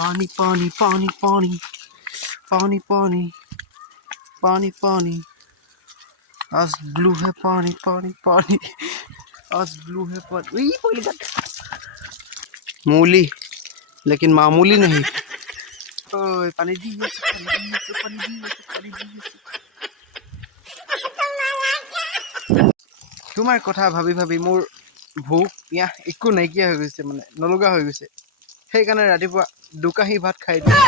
पानी पानी पानी पानी पानी पानी पानी पानी आज ब्लू है पानी पानी पानी आज ब्लू है पानी मूली लेकिन मामूली नहीं ओए पानी दी তোমাৰ কথা ভাবি ভাবি মোৰ ভোক পিয়াহ একো নাইকিয়া হৈ গৈছে মানে নলগা হৈ গৈছে সেইকাৰণে ৰাতিপুৱা দুকাহী ভাত খাই দিওঁ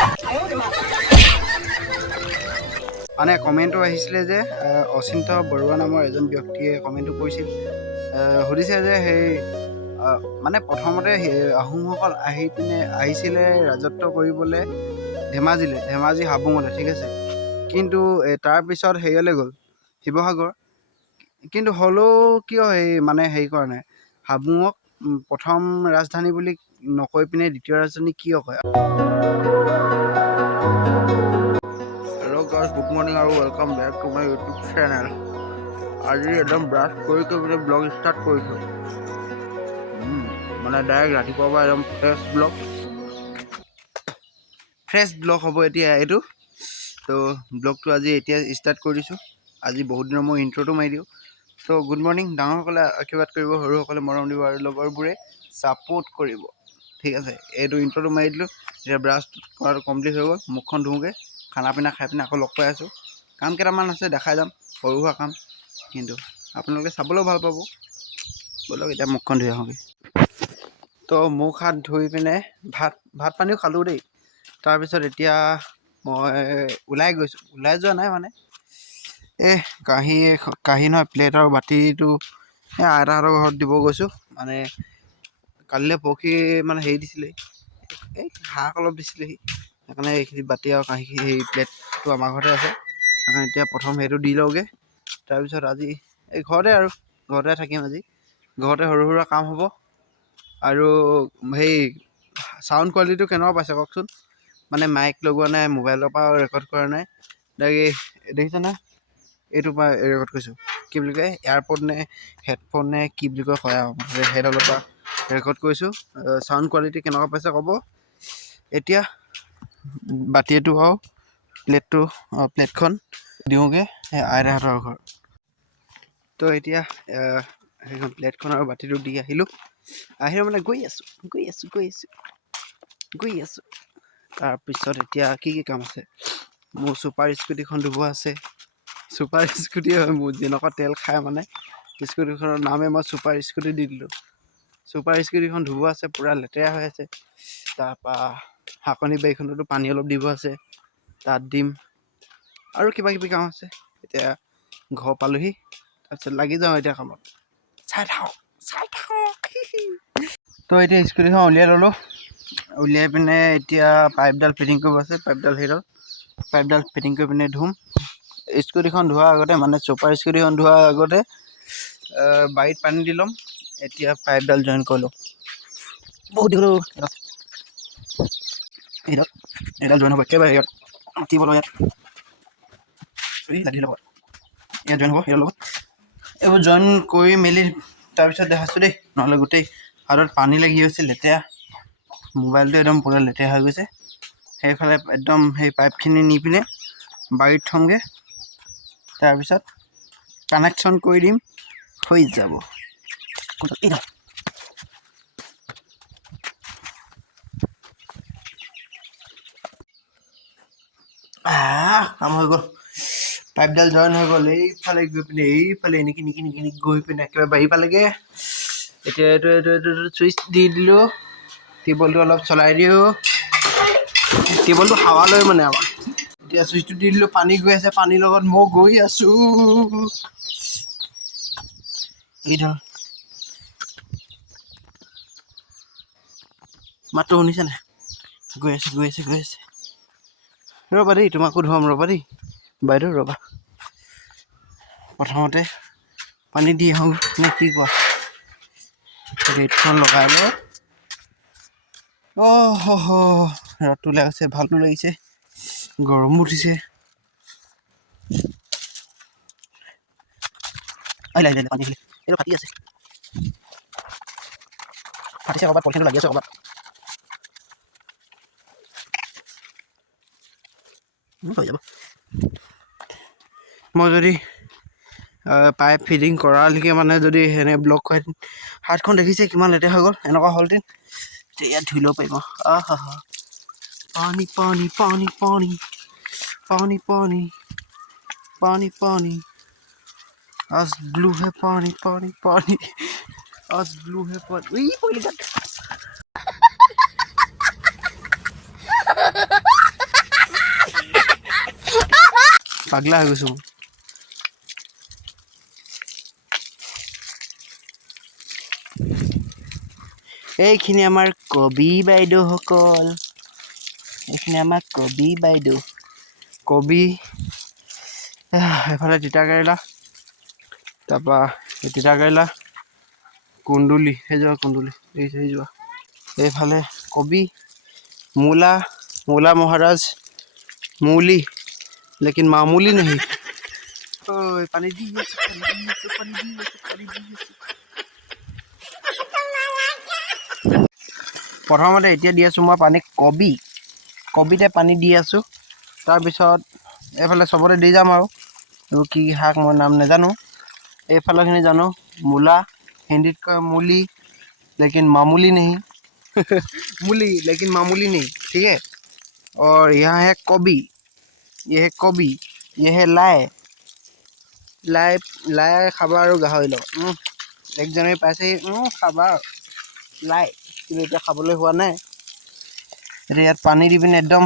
মানে কমেণ্টো আহিছিলে যে অচিন্ত বৰুৱা নামৰ এজন ব্যক্তিয়ে কমেণ্টটো কৰিছিল সুধিছে যে সেই মানে প্ৰথমতে আহোমসকল আহিছিলে ৰাজত্ব কৰিবলৈ ধেমাজি হাবুঙলৈ ঠিক আছে কিন্তু তাৰপিছত হেৰিয়লৈ গ'ল শিৱসাগৰ কিন্তু হ'লেও কিয় মানে হেৰি কৰা নাই হাবুঙক প্ৰথম ৰাজধানী বুলি নকৈ পিনে দ্বিতীয় ৰাজধানী কিয় কয় হেল্ল' গাইজ গুড মৰ্ণিং আৰু welcome back to my YouTube channel আজি একদম ব্ৰাছ কৰি পিনে ব্লগ ষ্টাৰ্ট কৰিছোঁ মানে ডাইৰেক্ট ৰাতিপুৱাৰ পৰা একদম ফ্ৰেছ ব্লগ হ'ব এতিয়া এইটো তো ব্লগটো আজি এতিয়া ষ্টাৰ্ট কৰি দিছোঁ আজি বহুত দিনৰ মই ইণ্ট্ৰটো মাৰি দিওঁ তো গুড মৰ্ণিং ডাঙৰসকলে আশীৰ্বাদ কৰিব সৰুসকলে মৰম দিব আৰু লগৰবোৰে ছাপোৰ্ট কৰিব ঠিক আছে এইটো ইণ্ট্ৰটো মাৰি দিলোঁ এতিয়া ব্ৰাছ কৰাটো কমপ্লিট হৈ গ'ল মুখখন ধুওঁগৈ খানা পিনা খাই পিনে আকৌ লগ পাই আছোঁ কাম কেইটামান আছে দেখাই যাম সৰু সুৰা কাম কিন্তু আপোনালোকে চাবলৈও ভাল পাব ব'লক এতিয়া মুখখন ধুই আহোঁগৈ তো মুখ হাত ধুই পিনে ভাত পানীও খালোঁ দেই তাৰপিছত এতিয়া মই ওলাই যোৱা নাই মানে কাঁহী নহয় প্লেট আৰু বাতিটো আইতাহঁতৰ ঘৰত দিব গৈছোঁ মানে কালিলৈ পৰহি মানে হেৰি দিছিলে শাক অলপ দিছিলেহি সেইকাৰণে এইখিনি বাতি আৰু কাঁহী প্লেটটো আমাৰ ঘৰতে আছে সেইকাৰণে এতিয়া প্ৰথম সেইটো দি লওঁগৈ তাৰপিছত আজি ঘৰতে থাকিম আজি ঘৰতে সৰু সুৰা কাম হ'ব আৰু সেই চাউণ্ড কোৱালিটিটো কেনেকুৱা পাইছে কওকচোন মানে মাইক লগোৱা নাই মোবাইলৰ পৰা ৰেকৰ্ড কৰা নাই দেখিছেনে এইটোৰ পৰা ৰেকৰ্ড কৰিছোঁ কি বুলি কয় এয়াৰপড নে হেডফোন নে কি বুলি কয় হয় আৰু সেইডালৰ পৰা ৰেকৰ্ড কৰিছোঁ চাউণ্ড কোৱালিটি কেনেকুৱা পাইছে ক'ব এতিয়া বাতিটো আৰু প্লেটখন দিওঁগৈ আইতাহঁতৰ ঘৰত তো এতিয়া সেইখন প্লেটখন আৰু বাতিটো দি আহিলোঁ মানে গৈ আছোঁ তাৰপিছত এতিয়া কি কাম আছে মোৰ ছুপাৰ স্কুটিখন ধুব আছে ছুপাৰ স্কুটি হয় মোৰ যেনেকুৱা তেল খায় মানে স্কুটিখনৰ নামে মই ছুপাৰ স্কুটি দি দিলোঁ ছুপাৰ স্কুটিখন ধুব আছে পূৰা লেতেৰা হৈ আছে তাৰপৰা শাকনি বাৰীখনতো পানী অলপ দিব আছে তাত দিম আৰু কিবা কিবি কাম আছে এতিয়া ঘৰ পালোহি তাৰপিছত লাগি যাওঁ এতিয়া কামত চাই থাকক তো এতিয়া স্কুটিখন উলিয়াই ল'লোঁ উলিয়াই পিনে এতিয়া পাইপডাল ফিটিং কৰিব আছে পাইপডাল ফিটিং কৰি পিনে ধুম স্কুটিখন ধোৱাৰ আগতে মানে ছুপাৰ স্কুটিখন ধোৱাৰ আগতে বাৰীত পানী দি ল'ম এতিয়া পাইপডাল জইন কৰি লওঁ বহুত দীঘল এইডাল জইন হ'ব একেবাৰে ইয়াত মাতিব লওঁ ইয়াত জইন হ'ব সেইডাল লগত এইবোৰ জইন কৰি মেলি তাৰপিছত দেখাইছোঁ দেই নহ'লে গোটেই হাতত পানী লাগি গৈছে লেতেৰা মোবাইলটো একদম পূৰা লেতেৰা হৈ গৈছে সেইফালে একদম সেই পাইপখিনি নি পিনে বাৰীত থ'মগৈ তাৰপিছত কানেকশ্যন কৰি দিম হৈ যাব কাম হৈ গ'ল পাইপডাল জইন হৈ গ'ল এইফালে গৈ পিনে এনেকৈ গৈ পিনে একেবাৰে বাৰী পালেগৈ এতিয়া এইটো চুইচ দি দিলোঁ টিউবৱেলটো অলপ চলাই দিওঁ টিউবৱেলটো হাৱা লৈ মানে আমাৰ এতিয়া চুইচটো দি দিলোঁ পানী গৈ আছে পানীৰ লগত মই গৈ আছোঁ এইডাল মাতটো শুনিছে নাই গৈ আছে ৰ'বা দেই তোমাকো ধুৱাম ৰ'বা দেই বাইদেউ ৰ'বা প্ৰথমতে পানী দি আহোঁ নে কি কোৱা ৰেডখন লগাই লওঁ ৰ'দটো লাগিছে ভালটো লাগিছে গৰমো উঠিছে পানী এইটো ফাটি আছে ক'ৰবাত পলিথিনটো লাগি আছে ক'ৰবাত হৈ যাব। মই যদি পাইপ ফিটিং কৰালৈকে মানে যদি সেনে ব্লক খুৱাই হাতখন দেখিছে কিমান লেতেৰা হৈ গ'ল। এনেকুৱা হ'লহেঁতেন ইয়াত ধুই ল'ব পাৰিম। পানী পানী পানী পানী पानी पानी पानी पानी आज ब्लू है पानी पानी पानी आज ब्लू है पानी পাগলা হৈ গৈছো। এইখিনি আমাৰ কবি বাইদেউসকল, এইখিনি আমাৰ কবি বাইদেউ। কবি এফালে তিতা কেৰেলা, তাৰপৰা তিতা কেৰেলা, কুন্দুলি, সেইযোৱা কুন্দুলি সেইযোৱা, এইফালে কবি, মূলা, মূলা মহাৰাজ, मूली लेकिन मामूली नहीं। ओए पानी दी প্ৰথমতে এতিয়া দি আছো মই পানী কবিতে পানী দি আছো। তাৰপিছত এইফালে চবতে দি যাম আৰু এইবোৰ কি শাক মই নাম নাজানো। এইফালেখিনি জানো মূলা, হিন্দীত কয় मूली लेकिन मामूली नहीं मूली लेकिन मामूली नहीं, ठीक है। और यहाँ है कबी, ये है कबी, ये है লাই। লাই খাবা আৰু গাহৰি লগত একজনে পাইছে খাবা লাই, কিন্তু এতিয়া খাবলৈ হোৱা নাই। এতিয়া ইয়াত পানী দি পিনে একদম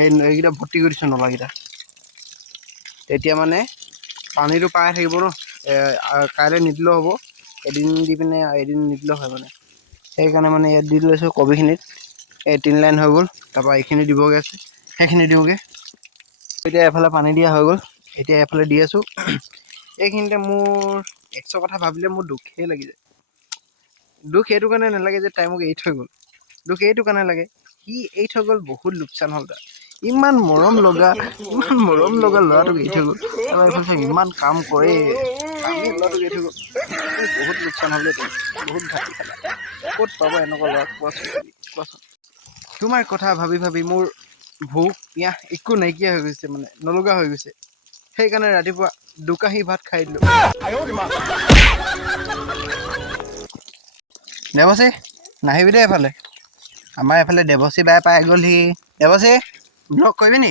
এইকেইটা ভৰ্তি কৰি দিছোঁ নলাকেইটা। তেতিয়া মানে পানীটো পাই থাকিব ন, কাইলৈ নিদিলেও হ'ব, এদিন দি পিনে এদিন নিদিলেও হয় মানে। সেইকাৰণে মানে ইয়াত দি লৈছোঁ কবিখিনিত। এই 3 লাইন হৈ গ'ল, তাৰপৰা এইখিনি দিবগৈ আছে, সেইখিনি দিওঁগৈ। এতিয়া এফালে পানী দিয়া হৈ গ'ল, এতিয়া এফালে দি আছোঁ। এইখিনিতে মোৰ 100 কথা ভাবিলে মোৰ দুখেই লাগি যায়। দুখ এইটো কাৰণে নালাগে যে তাই মোক এৰি থৈ গ'ল, দুখ এইটো কাৰণে লাগে সি এৰি থৈ গ'ল, বহুত লোকচান হ'ল তাৰ। ইমান মৰম লগা ল'ৰাটোক এৰি থৈ গ'ল। তাৰপৰা এইফালে ইমান কাম কৰে, আমি ল'ৰাটোক এৰি থৈ গ'ল, বহুত লোকচান হ'ল দেই। বহুত ঘাটি খালা, ক'ত পাব এনেকুৱা ল'ৰা কোৱাচোন। তোমাৰ কথা ভাবি ভাবি মোৰ ভোক পিয়াহ একো নাইকিয়া হৈ গৈছে, মানে নলগা হৈ গৈছে। সেইকাৰণে ৰাতিপুৱা 2 কাঁহী ভাত খাই দিলোঁ। দেৱশ্ৰী নাহিবি দেই এফালে, আমাৰ এইফালে Devashree by pi গ'লহি। Devashree blog কৰিবি নি?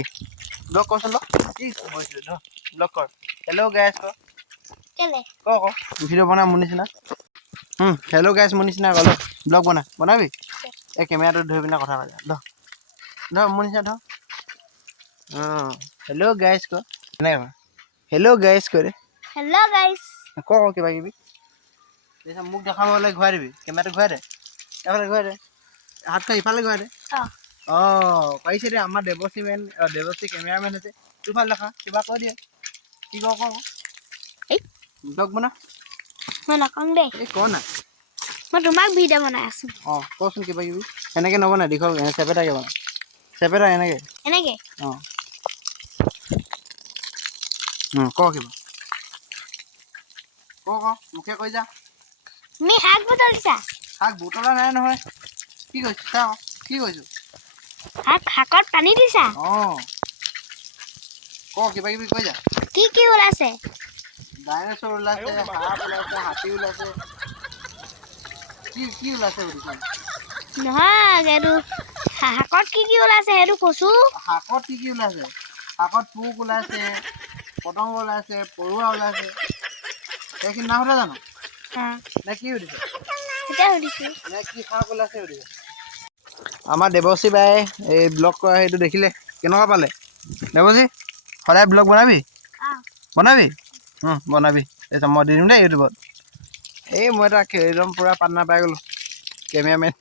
ব্লগ কৰচোন, কি ব্লগ কৰ। হেল্ল' গাইছ ক ভিডিঅ' বনা মোৰ নিচিনা। হেল্ল' গাইছ মোৰ নিচিনা ক'লো ব্লগ বনাবি। এই কেমেৰাটো ধৰি পিনে কথা কয় ধৰ মোৰ নিচিনা ধৰ। হেল্ল' গাইছ ক, এনেকৈ হেল্ল' গাইছ কৰে। হেল্ল' গাইছ ক কিবা কিবি। তাৰপিছত মোক দেখাবলৈ ঘূৰাই দিবি, কেমেৰাটো ঘূৰাই দে, এফালে ঘূৰাই দে, হাতখন ইফালে ঘূৰাই দে। পাৰিছে দে, আমাৰ দেৱশ্ৰী কেমেৰামেন হৈছে। তোৰফালে দেখা, কিবা কৈ দিয়ে, কি ক ব্লগ বনা। মই নকওঁ দেই, এই ক না, মই তোমাক ভিডিঅ' বনাই আছো। কচোন কিবা কিবি। এনেকৈ নবনাই, দীঘল চেপেটাকৈ বনা, চেপেটা এনেকৈ ক কিবা ক মুখে কৈ যা। তুমি শাক বুটলিছা? শাক বুটলা নাই নহয়, কি কৈছো চা, কি কৈছো শাকত পানী দিছা? ক কিবা কিবি কৈ যা। কি কি ওলাইছে? ডাইনোছৰ ওলাইছে, সাপ ওলাইছে, হাতী ওলাইছে, কি ওলাইছে সুধিছো নহয়। এইটো শাকত কি কি ওলাইছে সেইটো কৈছো। শাকত কি কি ওলাইছে? শাকত পোক ওলাইছে, পতংগ ওলাইছে, পৰুৱা ওলাইছে। সেইখিনি নাহুদে জানো? নে কি সুধিছে? এতিয়া সুধিছো নে কি শাক ওলাইছে সুধিছে। আমাৰ দেৱশ্ৰী বাই এই ব্লগ কৰা সেইটো দেখিলে কেনেকুৱা পালে? দেৱশ্ৰী সদায় ব্লগ বনাবি? বনাবি তাৰপিছত মই দি দিম দেই ইউটিউবত। এই মই তাক একদম পূৰা পাৰ্টনাৰ পাই গ'লোঁ, কেমেৰামেন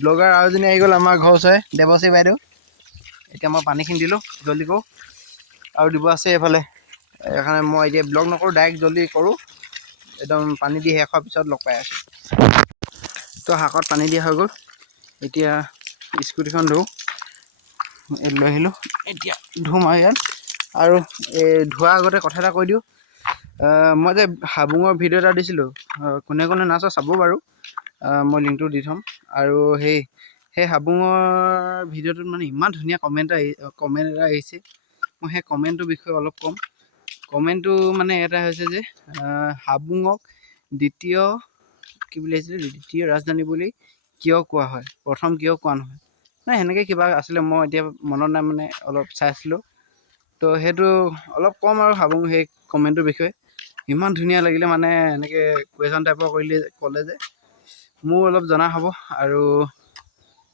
ব্লগাৰ আৰু এজনী আহি গ'ল আমাৰ ঘৰৰ ওচৰৰে, দেৱশ্ৰী বাইদেউ। এতিয়া মই পানীখিনি দিলোঁ, জলদি কৰোঁ আৰু দিব আছে এইফালে। সেইকাৰণে মই এতিয়া ব্লগ নকৰোঁ, ডাইৰেক্ট জলদি কৰোঁ, একদম পানী দি শেষ হোৱাৰ পিছত লগ পাই আছোঁ। তো শাকত পানী দিয়া হৈ গ'ল, এতিয়া স্কুটিখন ধুওঁ, লৈ আহিলোঁ, এতিয়া ধুম আৰু ইয়াত। আৰু এই ধোৱাৰ আগতে কথা এটা কৈ দিওঁ, মই যে হাবুঙৰ ভিডিঅ' এটা দিছিলোঁ, কোনে কোনে নাচা চাব বাৰু, মই লিংকটো দি থ'ম। আৰু সেই হাবুঙৰ ভিডিঅ'টোত মানে ইমান ধুনীয়া কমেণ্ট এটা আহিছে, মই সেই কমেণ্টটোৰ বিষয়ে অলপ ক'ম। কমেণ্টটো মানে এটা হৈছে যে হাবুঙক দ্বিতীয় কি বুলি আহিছিলে, দ্বিতীয় ৰাজধানী বুলি কিয় কোৱা হয়, প্ৰথম কিয় কোৱা নহয়, নাই সেনেকৈ কিবা আছিলে, মই এতিয়া মনত নাই, মানে অলপ চাইছিলোঁ। তো সেইটো অলপ ক'ম আৰু হাবুং সেই কমেণ্টটোৰ বিষয়ে। ইমান ধুনীয়া লাগিলে, মানে এনেকৈ কুৱেশ্যন টাইপৰ ক'লে যে মোৰ অলপ জনা হ'ব, আৰু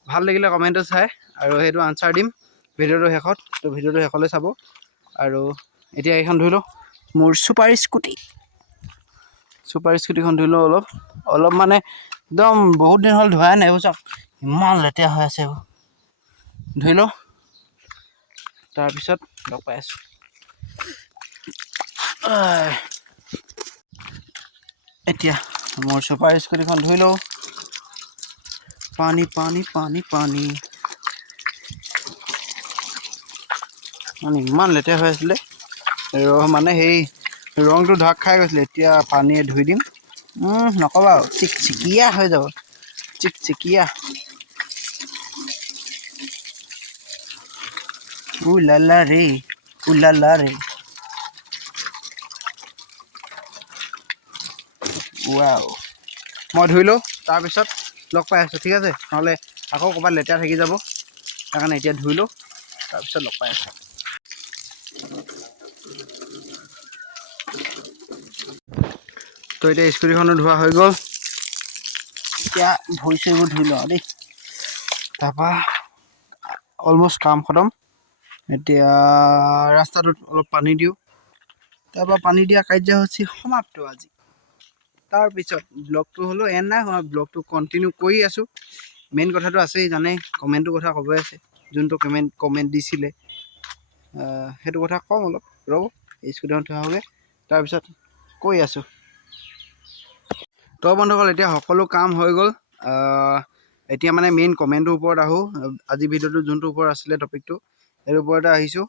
ভাল লাগিলে কমেণ্টটো চাই, আৰু সেইটো আনচাৰ দিম ভিডিঅ'টো শেষত। তো ভিডিঅ'টো শেষলৈ চাব। আৰু এতিয়া এইখন ধুই লওঁ, মোৰ ছুপাৰ স্কুটিখন ধুই লওঁ অলপ মানে একদম বহুত দিন হ'ল ধোৱাই নাই, এইবোৰ চাওক ইমান লেতেৰা হৈ আছে। এইবোৰ ধুই লওঁ, তাৰপিছত লগ পাই আছোঁ। এতিয়া মোৰ ছুপাৰ স্কুটিখন ধুই লওঁ। পানী মানে ইমান লেতেৰা হৈ আছিলে, মানে সেই ৰংটো ঢাক খাই গৈছিলে। এতিয়া পানীয়ে ধুই দিম, নক'বা আৰু চিকচিকীয়া হৈ যাব, চিকচিকীয়া। লালা ৰে ৱাও। মই ধুই লওঁ, তাৰপিছত লগ পাই আছোঁ, ঠিক আছে? নহ'লে আকৌ ক'ৰবাত লেতেৰা থাকি যাব, সেইকাৰণে এতিয়া ধুই লওঁ, তাৰপিছত লগ পাই আছোঁ। তো এতিয়া স্কুটিখনো ধোৱা হৈ গ'ল। এতিয়া ভৰি-চৰিবোৰ ধুই লওঁ দেই, তাৰপৰা অলমষ্ট কাম খতম। এতিয়া ৰাস্তাটোত অলপ পানী দিওঁ, তাৰপৰা পানী দিয়া কাৰ্যসূচী সমাপ্ত আজি। তাৰপিছত ব্লগটো হ'লেও এণ্ড নাই হোৱা, ব্লগটো কণ্টিনিউ কৰি আছোঁ। মেইন কথাটো আছেই, জানেই কমেণ্টটোৰ কথা ক'বই আছে, যোনটো কমেণ্ট দিছিলে সেইটো কথা কম অলপ, ৰ'ব স্কুটিখন থোৱা হ'বগৈ, তাৰপিছত কৈ আছোঁ। তো বন্ধুসকল, এতিয়া সকলো কাম হৈ গ'ল। এতিয়া মানে মেইন কমেণ্টটোৰ ওপৰত আহোঁ। আজি ভিডিঅ'টো যোনটোৰ ওপৰত আছিলে টপিকটো, সেইটোৰ ওপৰতে আহিছোঁ।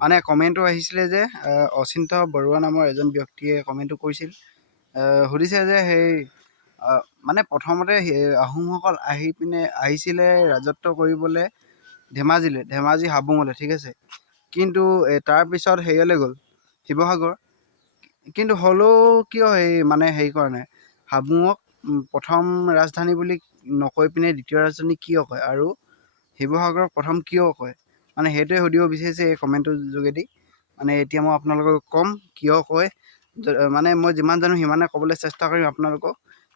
মানে কমেণ্টটো আহিছিলে যে অচিন্ত বৰুৱা নামৰ এজন ব্যক্তিয়ে কমেণ্টটো কৰিছিল, সুধিছে যে সেই মানে প্ৰথমতে আহোমসকল আহিছিলে ৰাজত্ব কৰিবলৈ ধেমাজি হাবুঙলৈ, ঠিক আছে? কিন্তু তাৰপিছত হেৰিয়লৈ গ'ল, শিৱসাগৰ। কিন্তু হ'লেও কিয় মানে হেৰি কৰা নাই, হাবুঙক প্ৰথম ৰাজধানী বুলি নকৈ পিনে দ্বিতীয় ৰাজধানী কিয় কয়, আৰু শিৱসাগৰক প্ৰথম কিয় কয়, মানে সেইটোৱে সুধিব বিচাৰিছে এই কমেণ্টটোৰ যোগেদি। মানে এতিয়া মই আপোনালোকক ক'ম কিয় কয়, মানে মই যিমান জানো সিমানে ক'বলৈ চেষ্টা কৰিম আপোনালোকক।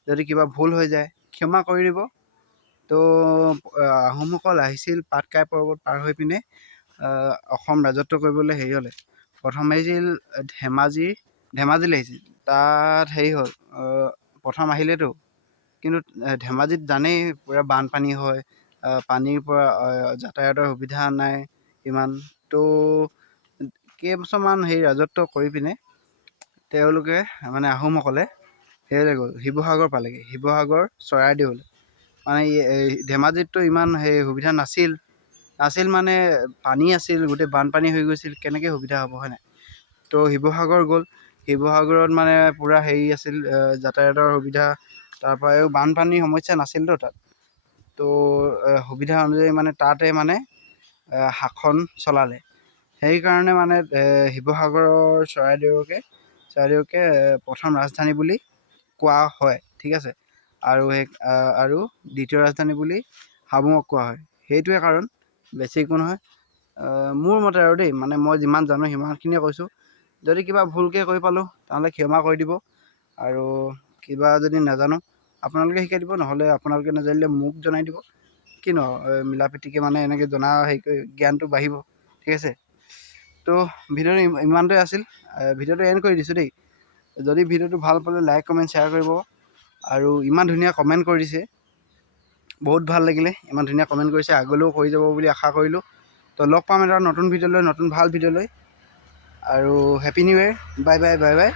যদি কিবা ভুল হৈ যায় ক্ষমা কৰি দিব। তো আহোমসকল আহিছিল পাটকাই পৰ্বত পাৰ হৈ পিনে অসম ৰাজত্ব কৰিবলৈ হেৰিয়লৈ, প্ৰথম আহিছিল ধেমাজিলৈ আহিছিল। তাত হেৰি হ'ল, প্ৰথম আহিলেতো, কিন্তু ধেমাজিত জানেই পূৰা বানপানী হয়, পানীৰ পৰা যাতায়াতৰ সুবিধা নাই ইমান। তো কেইবছৰমান ৰাজত্ব কৰি পিনে তেওঁলোকে মানে আহোমসকলে হেৰিলৈ গ'ল, শিৱসাগৰ পালেগৈ, শিৱসাগৰ চৰাইদেউলৈ। মানে ধেমাজিততো ইমান সুবিধা নাছিল, মানে পানী আছিল, গোটেই বানপানী হৈ গৈছিল, কেনেকৈ সুবিধা হ'ব, হয় নাই? তো শিৱসাগৰ গ'ল, শিৱসাগৰত মানে পূৰা আছিল যাতায়াতৰ সুবিধা, তাৰপৰা বানপানীৰ সমস্যা নাছিলতো তাত। তো সুবিধা অনুযায়ী মানে তাতে মানে শাসন চলালে। সেইকাৰণে মানে শিৱসাগৰৰ চৰাইদেউকে প্ৰথম ৰাজধানী বুলি কোৱা হয়, ঠিক আছে? আৰু দ্বিতীয় ৰাজধানী বুলি হাবুঙক কোৱা হয়। সেইটোৱে কাৰণ, বেছি একো নহয়। মোৰ মতে আৰু দেই, মানে মই যিমান জানো সিমানখিনিয়ে কৈছোঁ। যদি কিবা ভুলকৈ কৈ পালোঁ তেনেহ'লে ক্ষমা কৰি দিব, আৰু কিবা যদি নাজানো আপোনালোকে শিকাই দিব, নহ'লে আপোনালোকে নাজানিলে মোক জনাই দিব। কিনো মিলা প্ৰীতিকৈ মানে এনেকৈ জনা জ্ঞানটো বাঢ়িব, ঠিক আছে? তো ভিডিঅ'টো ইমানটোৱে আছিল, ভিডিঅ'টো এণ্ড কৰি দিছোঁ দেই। যদি ভিডিঅ'টো ভাল পালে লাইক কমেণ্ট শ্বেয়াৰ কৰিব, আৰু ইমান ধুনীয়া কমেণ্ট কৰিছে, বহুত ভাল লাগিলে, ইমান ধুনীয়া কমেণ্ট কৰিছে, আগলৈও কৰি যাব বুলি আশা কৰিলোঁ। তো লগ পাম এটা নতুন ভিডিঅ' লৈ, নতুন ভাল ভিডিঅ' লৈ, আৰু happy new year, bye bye.